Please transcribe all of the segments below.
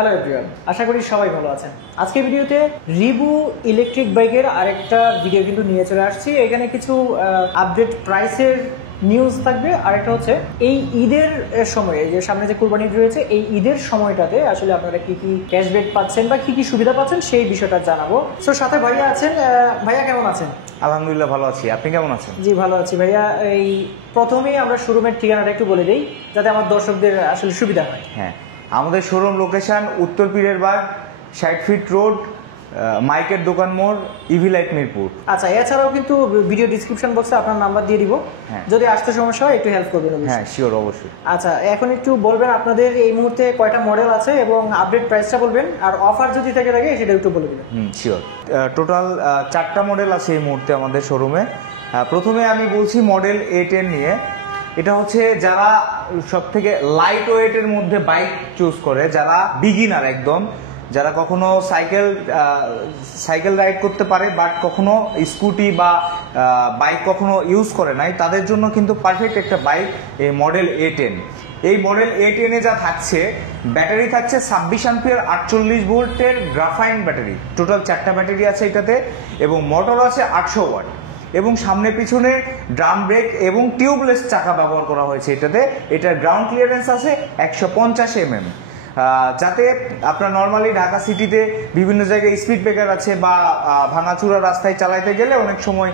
Hello everyone, আশা করি সবাই ভালো আছেন। আজকের ভিডিওতে রিভু ইলেকট্রিক বাইকের আরেকটা ভিডিও কিন্তু নিয়ে চলে আসছি। এখানে কিছু আপডেট প্রাইসের নিউজ থাকবে, আরেকটা হচ্ছে এই ঈদের সময়ে যে সামনে যে কুরবানি ঈদ রয়েছে, এই ঈদের সময়টাতে আসলে আপনারা কি কি ক্যাশব্যাক পাচ্ছেন বা কি কি সুবিধা পাচ্ছেন সেই বিষয়টা জানাবো। সো সাথে ভাইয়া আছেন। ভাইয়া কেমন আছেন? আলহামদুলিল্লাহ ভালো আছি, আপনি কেমন আছেন? জি ভালো আছি ভাইয়া। এই প্রথমেই আমরা শোরুমের ঠিকানাটা একটু বলে দিই যাতে আমার দর্শকদের আসলে সুবিধা হয়। হ্যাঁ, আমাদের শোরুম লোকেশন উত্তর পীরের বাগ, 60 ফিট রোড, মাইকের দোকান মোড়, ইভি লাইট মিরপুর। আচ্ছা, এছাড়াও কিন্তু ভিডিও ডিসক্রিপশন বক্সে আপনার নাম্বার দিয়ে দিব, যদি আসতে সমস্যা হয় একটু হেল্প করবেন। হ্যাঁ শিওর, অবশ্যই। আচ্ছা, এখন একটু বলবেন আপনাদের এই মুহূর্তে কয়টা মডেল আছে এবং আপডেট প্রাইসটা বলবেন, আর অফার যদি থেকে থাকে সেটা একটু বলে দিবেন। শিওর। টোটাল 4টা মডেল আছে এই মুহূর্তে আমাদের শোরুমে। প্রথমে আমি বলছি মডেল A10 নিয়ে। এটা হচ্ছে যারা সব থেকে লাইট ওয়েটের মধ্যে বাইক চুজ করে, যারা বিগিনার একদম, যারা কখনো সাইকেল রাইড করতে পারে বাট কখনো স্কুটি বা বাইক কখনো ইউজ করে নাই, তাদের জন্য কিন্তু পারফেক্ট একটা বাইক এই মডেল A10। এই মডেল A10 এ যা থাকছে, ব্যাটারি থাকছে 26 অ্যাম্পিয়ার 48 ভোল্টের গ্রাফাইন ব্যাটারি। টোটাল 4টা ব্যাটারি আছে এটাতে, এবং মোটর আছে 800 ওয়াট, এবং সামনে পিছনে ড্রাম ব্রেক এবং টিউবলেস চাকা ব্যবহার করা হয়েছে এটাতে। এটার গ্রাউন্ড ক্লিয়ারেন্স আছে 150 mm, যাতে আপনার নর্মালি ঢাকা সিটিতে বিভিন্ন জায়গায় স্পিড ব্রেকার আছে বা ভাঙাচুরা রাস্তায় চালাইতে গেলে অনেক সময়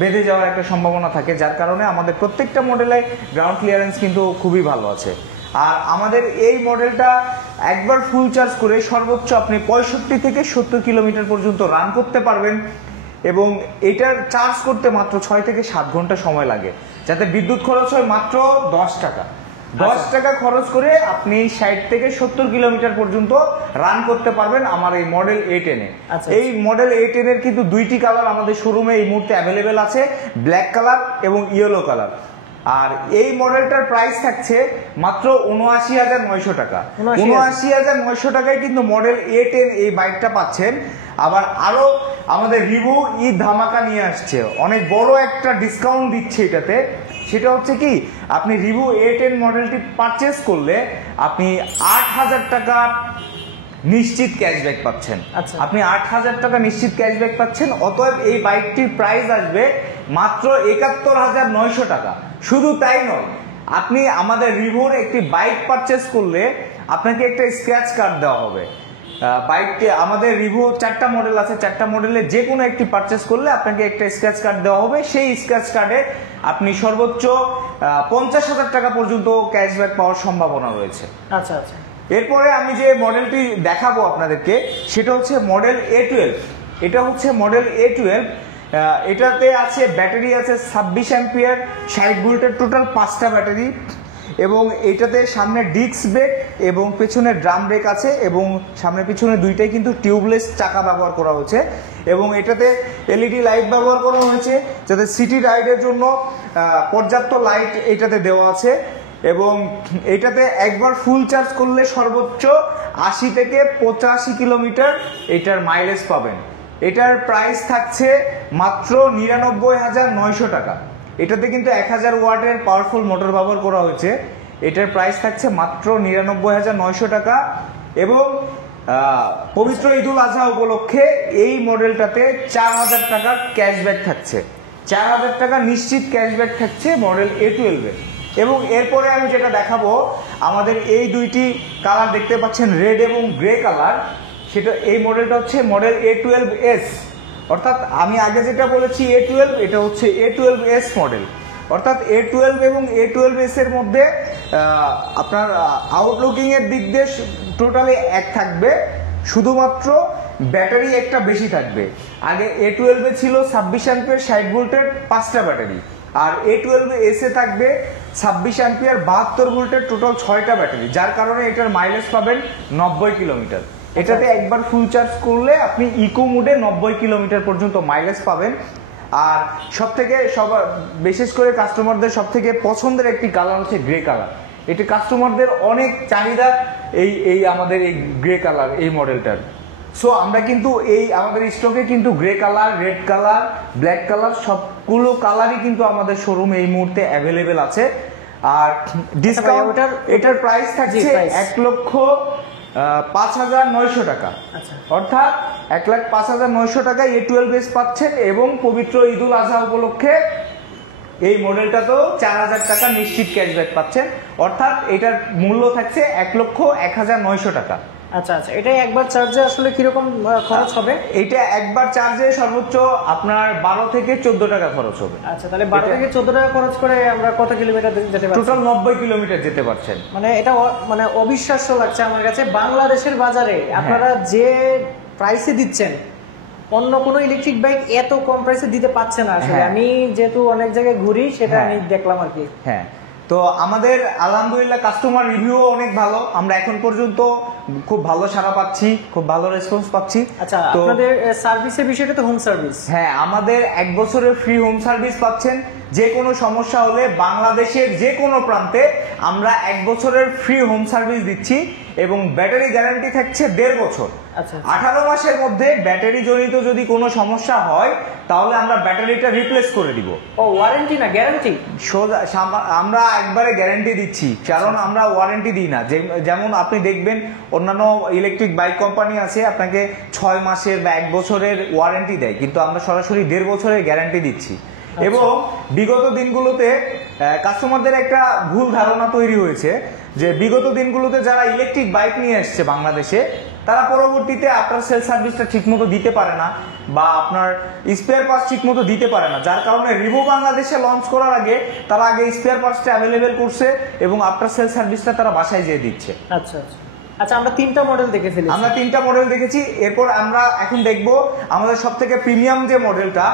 বেঁধে যাওয়ার একটা সম্ভাবনা থাকে, যার কারণে আমাদের প্রত্যেকটা মডেলে গ্রাউন্ড ক্লিয়ারেন্স কিন্তু খুবই ভালো আছে। আর আমাদের এই মডেলটা একবার ফুল চার্জ করে সর্বোচ্চ আপনি 65 থেকে 70 কিলোমিটার পর্যন্ত রান করতে পারবেন, এবং এটার চার্জ করতে মাত্র 6 থেকে 7 ঘন্টা সময় লাগে, যাতে বিদ্যুৎ খরচ হয় মাত্র 10 টাকা। 10 টাকা খরচ করে আপনি 60 থেকে 70 কিলোমিটার পর্যন্ত রান করতে পারবেন আমার এই মডেল A10 এ। এই মডেল A10 এর কিন্তু 2টি কালার আমাদের শোরুমে এই মুহূর্তে অ্যাভেলেবেল আছে, ব্ল্যাক কালার এবং ইয়েলো কালার। আর এই মডেলটার প্রাইস থাকছে মাত্র ৭৯,৯০০ টাকা। ৭৯,৯০০ টাকায় কিন্তু মডেল A10 এই বাইকটা পাচ্ছেন। আবার আরো আমাদের রিভু ঈদ ধামাকা নিয়ে আসছে, অনেক বড় একটা ডিসকাউন্ট দিচ্ছে এটাতে। সেটা হচ্ছে কি, আপনি রিভু A10 মডেলটি পারচেস করলে আপনি ৮,০০০ টাকা নিশ্চিত ক্যাশব্যাক পাচ্ছেন। আপনি ৮,০০০ টাকা নিশ্চিত ক্যাশব্যাক পাচ্ছেন। অতএব এই বাইকটির প্রাইস আসবে মাত্র ৭১,৯০০ টাকা। শুধু তাই নয়, আপনি আমাদের রিভুর একটি বাইক পারচেস করলে আপনাকে একটা স্ক্র্যাচ কার্ড দেওয়া হবে। বাইকটি আমাদের রিভু 4টা মডেল আছে, 4টা মডেলে যে কোনো একটি পারচেস করলে আপনাকে একটা স্ক্র্যাচ কার্ড দেওয়া হবে। সেই স্ক্র্যাচ কার্ডে আপনি সর্বোচ্চ 50,০০০ টাকা পর্যন্ত ক্যাশব্যাক পাওয়ার সম্ভাবনা রয়েছে। আচ্ছা আচ্ছা। এরপরে আমি যে মডেলটি দেখাবো আপনাদেরকে সেটা হচ্ছে মডেল A12। এটা হচ্ছে মডেল A12। এটাতে আছে ব্যাটারি আছে 26 অ্যাম্পিয়ার 60 ভোল্টের, টোটাল 5টা ব্যাটারি, এবং এটাতে সামনে ডিস্ক ব্রেক এবং পেছনে ড্রাম ব্রেক আছে, এবং সামনে পিছনে দুইটাই কিন্তু টিউবলেস চাকা ব্যবহার করা হয়েছে, এবং এটাতে এলইডি লাইট ব্যবহার করা হয়েছে যাতে সিটি রাইডের জন্য পর্যাপ্ত লাইট এটাতে দেওয়া আছে। এবং এটাতে একবার ফুল চার্জ করলে সর্বোচ্চ 80 থেকে 85 কিলোমিটার এটার মাইলেজ পাবেন। এটার প্রাইস থাকছে মাত্র 99,৯০০ টাকা। এটাতে কিন্তু 1000 ওয়াটের পাওয়ারফুল মোটর ব্যবহার করা হয়েছে। এটার প্রাইস থাকছে মাত্র 99,৯০০ টাকা। এবং পবিত্র ঈদুল আজহা উপলক্ষে এই মডেলটাতে 4,০০০ টাকার ক্যাশব্যাক থাকছে। 4,০০০ টাকা নিশ্চিত ক্যাশব্যাক থাকছে মডেল A12 এর। এবং এরপরে আমি যেটা দেখাবো, আমাদের এই দুইটি কালার দেখতে পাচ্ছেন, রেড এবং গ্রে কালার। সেটা এই মডেলটা হচ্ছে মডেল A12s, অর্থাৎ আমি আগে যেটা বলেছি A12, এটা হচ্ছে A12s মডেল। অর্থাৎ A12 এবং A12s এর মধ্যে আপনার আউটলুকিং এর দিক দিয়ে টোটালি এক থাকবে, শুধুমাত্র ব্যাটারি একটা বেশি থাকবে। আগে A12 এ ছিল 26 অ্যাম্পিয়ার 60 ভোল্টের 5টা ব্যাটারি, আর A12s এ থাকবে 26 অ্যাম্পিয়ার 72 ভোল্টের টোটাল 6টা ব্যাটারি, যার কারণে এটার মাইলেজ পাবেন 90 কিলোমিটার। এটাতে একবার ফুল চার্জ করলে আপনি ইকো মোডে 90 কিলোমিটার পর্যন্ত মাইলেজ পাবেন। আর বিশেষ করে কাস্টমারদের সব থেকে পছন্দের একটি কালার হচ্ছে গ্রে কালার। এটি কাস্টমারদের অনেক চাহিদা, এই আমাদের এই গ্রে কালার এই মডেলটার। সো আমরা কিন্তু আমাদের স্টকে কিন্তু grey colour, red colour, black colour সবগুলো কালারই কিন্তু আমাদের শোরুমে এই মুহূর্তে অ্যাভেলেবেল আছে। আর ডিসকাউন্ট এটার প্রাইস থাকছে 5,900 টাকা। আচ্ছা, অর্থাৎ 1,05,900 টাকায় A12s পাচ্ছেন এবং পবিত্র ঈদুল আজহা উপলক্ষে এই মডেলটাতেও 4,000 টাকা নিশ্চিত ক্যাশব্যাক পাচ্ছেন। অর্থাৎ এটার মূল্য থাকছে 1,01,900 টাকা। আচ্ছা আচ্ছা, এটা একবার চার্জে আসলে কিরকম খরচ হবে? এটা একবার চার্জে সর্বোচ্চ আপনার 12 থেকে 14 টাকা খরচ হবে। আচ্ছা, তাহলে 12 থেকে 14 টাকা খরচ করে আমরা কত কিলোমিটার যেতে পারছি? টোটাল 90 কিলোমিটার যেতে পারছেন। মানে এটা মানে অবিশ্বাস্য লাগছে আমার কাছে। বাংলাদেশের বাজারে আপনারা যে প্রাইসে দিচ্ছেন, অন্য কোনো ইলেকট্রিক বাইক এত কম প্রাইসে দিতে পারছে না আসলে। আমি যেহেতু অনেক জায়গায় ঘুরি, সেটা আমি দেখলাম আর কি। হ্যাঁ, তো আমাদের আলহামদুলিল্লাহ কাস্টমার রিভিউ অনেক ভালো। আমরা এখন পর্যন্ত খুব ভালো সাড়া পাচ্ছি, খুব ভালো রেসপন্স পাচ্ছি। আচ্ছা, আপনাদের সার্ভিসের বিষয়টা তো হোম সার্ভিস? হ্যাঁ, আমাদের 1 বছরের ফ্রি হোম সার্ভিস পাচ্ছেন। যে কোনো সমস্যা হলে বাংলাদেশের যে কোনো প্রান্তে আমরা 1 বছরের ফ্রি হোম সার্ভিস দিচ্ছি এবং ব্যাটারি গ্যারান্টি থাকছে 1.5 বছর। আচ্ছা, 18 মাসের মধ্যে ব্যাটারি জনিত যদি কোনো সমস্যা হয় তাহলে আমরা ব্যাটারিটা রিপ্লেস করে দিব। ও, ওয়ারেন্টি না গ্যারান্টি? আমরা একবারে গ্যারান্টি দিচ্ছি, কারণ আমরা ওয়ারেন্টি দিই না। যেমন আপনি দেখবেন অন্যান্য ইলেকট্রিক বাইক কোম্পানি আছে আপনাকে 6 মাসের বা 1 বছরের ওয়ারেন্টি দেয়, কিন্তু আমরা সরাসরি 1.5 বছরের গ্যারান্টি দিচ্ছি। এবং বিগত দিনগুলোতে কাস্টমারদের একটা ভুল ধারণা তৈরি হয়েছে যে বিগত দিনগুলোতে যারা ইলেকট্রিক বাইক নিয়ে এসছে বাংলাদেশে, তারা পরবর্তীতে আপনার সেল সার্ভিসটা ঠিকমতো দিতে পারে না বা আপনার স্পেয়ার পার্টস ঠিকমতো দিতে পারে না, যার কারণে রিভো বাংলাদেশে লঞ্চ করার আগে তারা আগে স্পেয়ার পার্টসটা অ্যাভেলেবেল করছে এবং আপনার সেল সার্ভিসটা তারা বাসায় যেয়ে দিচ্ছে। আচ্ছা আচ্ছা আচ্ছা, আমরা 3টা মডেল দেখে ফেলেছি। আমরা 3টা মডেল দেখেছি। এরপর আমরা এখন দেখব আমাদের সবথেকে প্রিমিয়াম যে মডেলটা,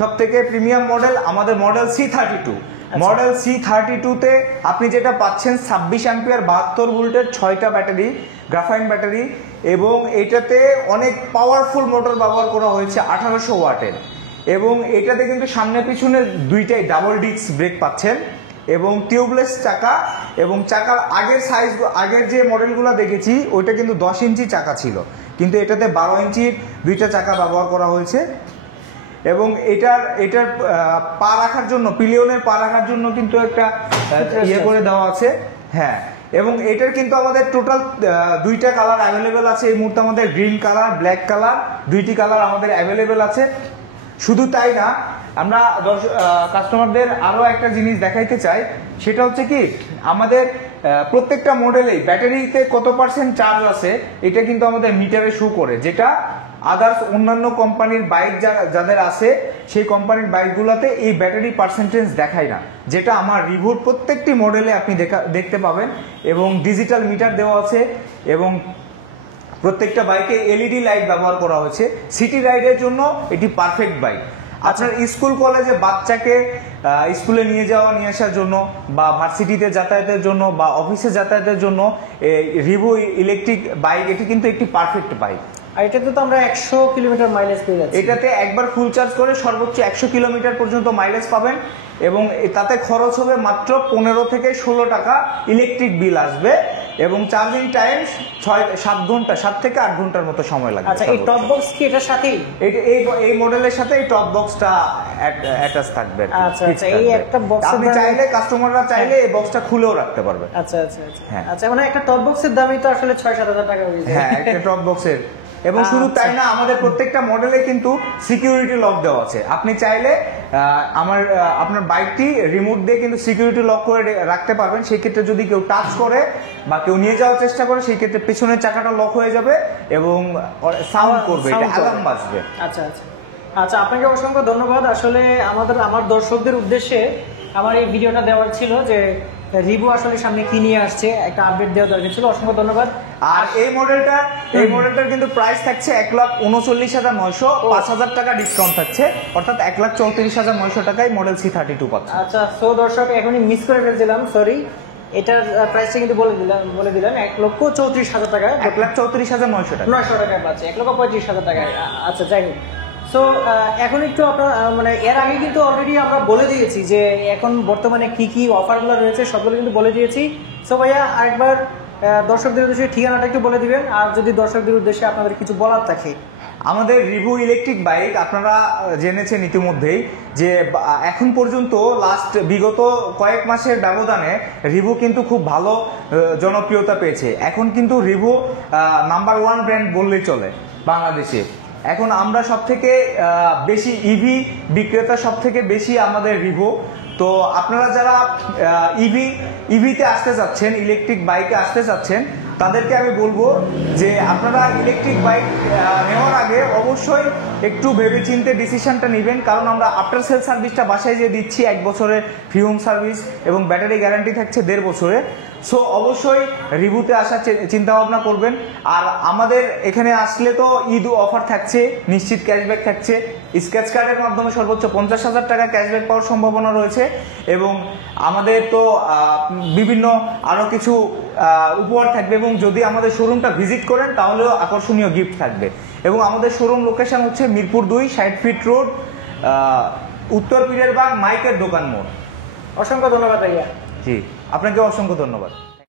সবথেকে প্রিমিয়াম মডেল আমাদের মডেল C32। মডেল C32 তে আপনি যেটা পাচ্ছেন 26 অ্যাম্পিয়ার 72 ভোল্টের 6টা ব্যাটারি, গ্রাফাইন ব্যাটারি, এবং এটাতে অনেক পাওয়ারফুল মোটর ব্যবহার করা হয়েছে 1800 ওয়াটের। এবং এটাতে কিন্তু সামনে পিছনে দুইটাই ডাবল ডিস্ক ব্রেক পাচ্ছেন এবং টিউবলেস চাকা। এবং চাকার আগের সাইজ, আগের যে মডেলগুলো দেখেছি ওইটা কিন্তু 10 ইঞ্চি চাকা ছিল, কিন্তু এটাতে 12 ইঞ্চির দুইটা চাকা ব্যবহার করা হয়েছে। এবং এটার পা রাখার জন্য, পিলিয়নের পা রাখার জন্য কিন্তু একটা ইয়ে করে দেওয়া আছে। হ্যাঁ, এবং এটার কিন্তু আমাদের টোটাল 2টা কালার অ্যাভেলেবেল আছে এই মুহূর্তে। আমাদের গ্রিন কালার, ব্ল্যাক কালার, 2টি কালার আমাদের অ্যাভেলেবেল আছে। শুধু তাই না, আমরা কাস্টমারদের আরো একটা জিনিস দেখাইতে চাই, সেটা হচ্ছে কি আমাদের প্রত্যেকটা মডেলেই ব্যাটারিতে কত পার্সেন্ট চার্জ আছে এটা কিন্তু আমাদের মিটারে শো করে, যেটা আদার্স অন্যান্য কোম্পানির বাইক যাদের আছে সেই কোম্পানির বাইকগুলোতে এই ব্যাটারি পার্সেন্টেজ দেখায় না, যেটা আমার রিভোর প্রত্যেকটি মডেলে আপনি দেখতে পাবেন। এবং ডিজিটাল মিটার দেওয়া আছে এবং প্রত্যেকটা বাইকে এলইডি লাইট ব্যবহার করা হয়েছে। সিটি রাইডের জন্য এটি পারফেক্ট বাইক। আপনার স্কুল কলেজে বাচ্চাকে স্কুলে নিয়ে যাওয়া নিয়ে আসার জন্য বা ভার্সিটিতে যাতায়াতের জন্য বা অফিসে যাতায়াতের জন্য রিভো ইলেকট্রিক বাইক এটি কিন্তু একটি পারফেক্ট বাইক। আর এটাতে তো আমরা 100 কিলোমিটার মাইলেজ পেয়ে যাচ্ছি। এটাতে একবার ফুল চার্জ করে সর্বোচ্চ 100 কিলোমিটার পর্যন্ত মাইলেজ পাবেন এবং তাতে খরচ হবে মাত্র 15 থেকে 16 টাকা ইলেকট্রিক বিল আসবে এবং চার্জিং টাইম 7 ঘন্টা, 7 থেকে 8 ঘন্টার মতো সময় লাগবে। আচ্ছা, এই টপ বক্স কি এটার সাথেই? এই মডেলের সাথে এই টপ বক্সটা অ্যাটাচ থাকবে। আচ্ছা আচ্ছা, এই একটা বক্স আপনি চাইলে, কাস্টমাররা চাইলে এই বক্সটা খুলেও রাখতে পারবে। আচ্ছা আচ্ছা আচ্ছা, আচ্ছা, মানে একটা টপ বক্সের দামই তো আসলে 6-7 হাজার টাকা হয়ে যায়। হ্যাঁ, একটা টপ বক্সের। এবং শুধু তাই না, আমাদের প্রত্যেকটা মডেলে কিন্তু সিকিউরিটি লক দেওয়া আছে। আপনি চাইলে আপনার বাইকটি রিমোট দিয়ে কিন্তু সিকিউরিটি লক করে রাখতে পারবেন। সেই ক্ষেত্রে যদি কেউ টাচ করে বা কেউ নিয়ে যাওয়ার চেষ্টা করে, সেই ক্ষেত্রে পেছনের চাকাটা লক হয়ে যাবে এবং সাউন্ড করবে, এটা অ্যালার্ম বাজবে। আচ্ছা আচ্ছা আচ্ছা, আপনাকে অসংখ্য ধন্যবাদ। আসলে আমার দর্শকদের উদ্দেশ্যে আমার এই ভিডিওটা দেওয়ার ছিল যে রিভো আসলে সামনে কি নিয়ে আসছে, একটা আপডেট দেওয়া দরকার ছিল। অসংখ্য ধন্যবাদ। আর এই মডেলটার কিন্তু প্রাইস থাকছে 1,39,900, 5,000 টাকা ডিসকাউন্ট থাকছে, অর্থাৎ 1,34,900 টাকায় মডেল C32 পাচ্ছে। আচ্ছা, সো দর্শক এখনই মিস করে ফেলছিলাম, সরি। এটার প্রাইসটা কিন্তু বলে দিলাম 1,34,000 টাকায়, 1,34,900 টাকা, 900 টাকায় পাচ্ছে, 1,35,000 টাকায়। আচ্ছা, যাই হোক। সো এখন একটু আপনার মানে এর আগে কিন্তু অলরেডি আমরা বলে দিয়েছি যে এখন বর্তমানে কি কি অফারগুলো রয়েছে সবগুলো কিন্তু বলে দিয়েছি। সো ভাইয়া আরেকবার দর্শকদের উদ্দেশ্যে ঠিকানাটা একটু বলে দিবেন, আর যদি দর্শকদের উদ্দেশ্যে আপনাদের কিছু বলার থাকে। আমাদের রিভু ইলেকট্রিক বাইক আপনারা জেনেছেন ইতিমধ্যেই যে এখন পর্যন্ত বিগত কয়েক মাসের ব্যবধানে রিভু কিন্তু খুব ভালো জনপ্রিয়তা পেয়েছে। এখন কিন্তু রিভু নাম্বার 1 ব্র্যান্ড বললেই চলে বাংলাদেশে। এখন আমরা সব থেকে বেশি ইভি বিক্রেতা, সব থেকে বেশি আমাদের রিভু। তো আপনারা যারা ইভিতে আসতে চাচ্ছেন, ইলেকট্রিক বাইকে আসতে চাচ্ছেন, তাদেরকে আমি বলবো যে আপনারা ইলেকট্রিক বাইক নেওয়ার আগে অবশ্যই একটু ভেবেচিন্তে ডিসিশনটা নেবেন, কারণ আমরা আফটার সেল সার্ভিসটা বাসায় যে দিচ্ছি 1 বছরের ফ্রি হোম সার্ভিস এবং ব্যাটারি গ্যারান্টি থাকছে 1.5 বছরের। সো অবশ্যই রিভিউতে আসার চিন্তা ভাবনা করবেন। আর আমাদের এখানে আসলে তো ঈদ অফার থাকছে, নিশ্চিত ক্যাশব্যাক থাকছে। স্ক্র্যাচ কার্ডের মাধ্যমে সর্বোচ্চ 50,000 টাকা ক্যাশব্যাক পাওয়ার সম্ভাবনা রয়েছে এবং আমাদের তো বিভিন্ন আরও কিছু উপহার থাকবে এবং যদি আমাদের শোরুমটা ভিজিট করেন তাহলেও আকর্ষণীয় গিফট থাকবে। এবং আমাদের শোরুম লোকেশন হচ্ছে মিরপুর 2, 60 ফিট রোড, উত্তর পীরের বাগ, মাইকের দোকান মোড়। অসংখ্য ধন্যবাদ ভাইয়া। জি, আপনাকে অসংখ্য ধন্যবাদ।